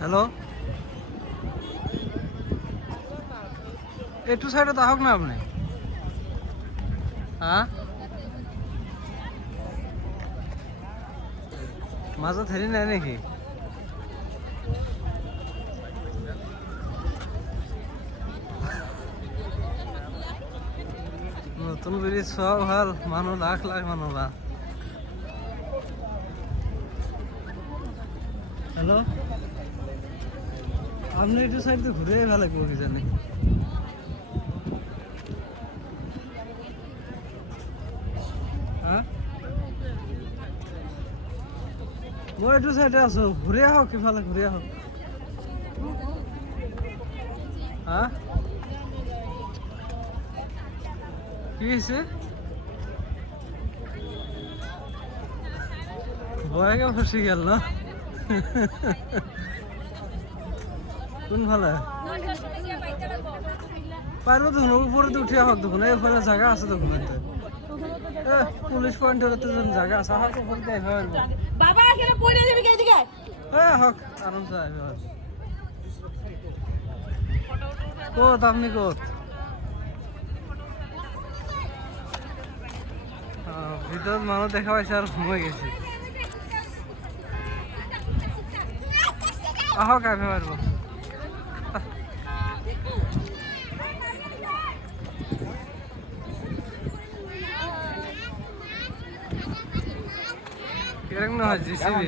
হ্যালো, একটু সাইডে তো হোক না আপনি। হ্যাঁ, মাঝে থেরি নাই নাকি? নতুন ব্রিজ সব ভাল, মানুষ লাখ লাখ মানুষ বা। হ্যালো, আপনি একটু সাইড তো ঘুরে ভালো লাগবে কি জানি। হ্যাঁ, মই একটু সাইডে আছো, ঘুরে আহক কি ভালো ঘুরে আহক। হ্যাঁ, কি হয়েছে? বয়াকে ফসে গেল না? কোন ভালো পারবো তখন উপরে তো উঠে হোক তখন এখানে জায়গা আছে তখন পুলিশ পয়েন্টের তো জায়গা আছে হাত উপরে দেয় বাবা এখানে পড়ে যাবে কে এদিকে হ্যাঁ হোক আরামসে আসবে কোত আপনি কোত ভিতর মানুষ দেখা পাইছে আর ঘুমিয়ে গেছে আহক আসবে পারবো কিরকম না হয় জিসিবি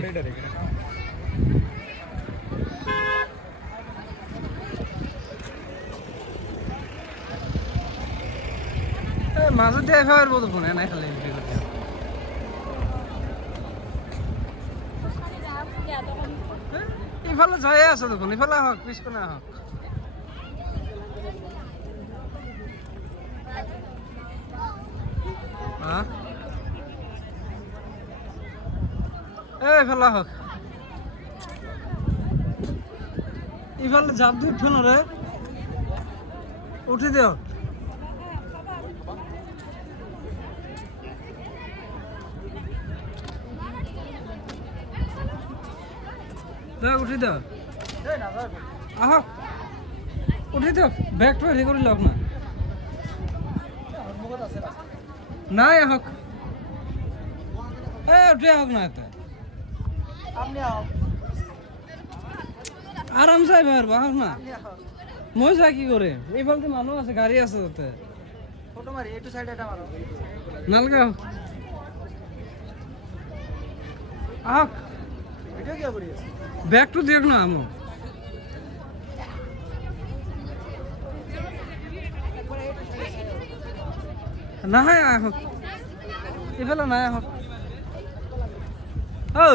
মাঝে দিয়ে পারবো তো ফোনে না খালি ইফালে যাই আছে দেখোন ইফালে হক পিছনে হক হ্যাঁ এই ফেলা হোক ইফালে জাপ দিয়ে উঠো না রে উঠে দিও উঠে দাও আহ উঠে দাও ব্যাগটা রেডি করে লক না নাই হোক উঠে হোক না এতে আরাম চাই পারবো হোক না মই যা কি করে এই বলতে মানুষ আছে গাড়ি আছে তাতে ফটো মারি একটু সাইডে এটা মারো নালগা আহ ভিডিও কি করি ব্যাগ তো দেখ না আমো না হয় হোক এফালে নাই হোক ও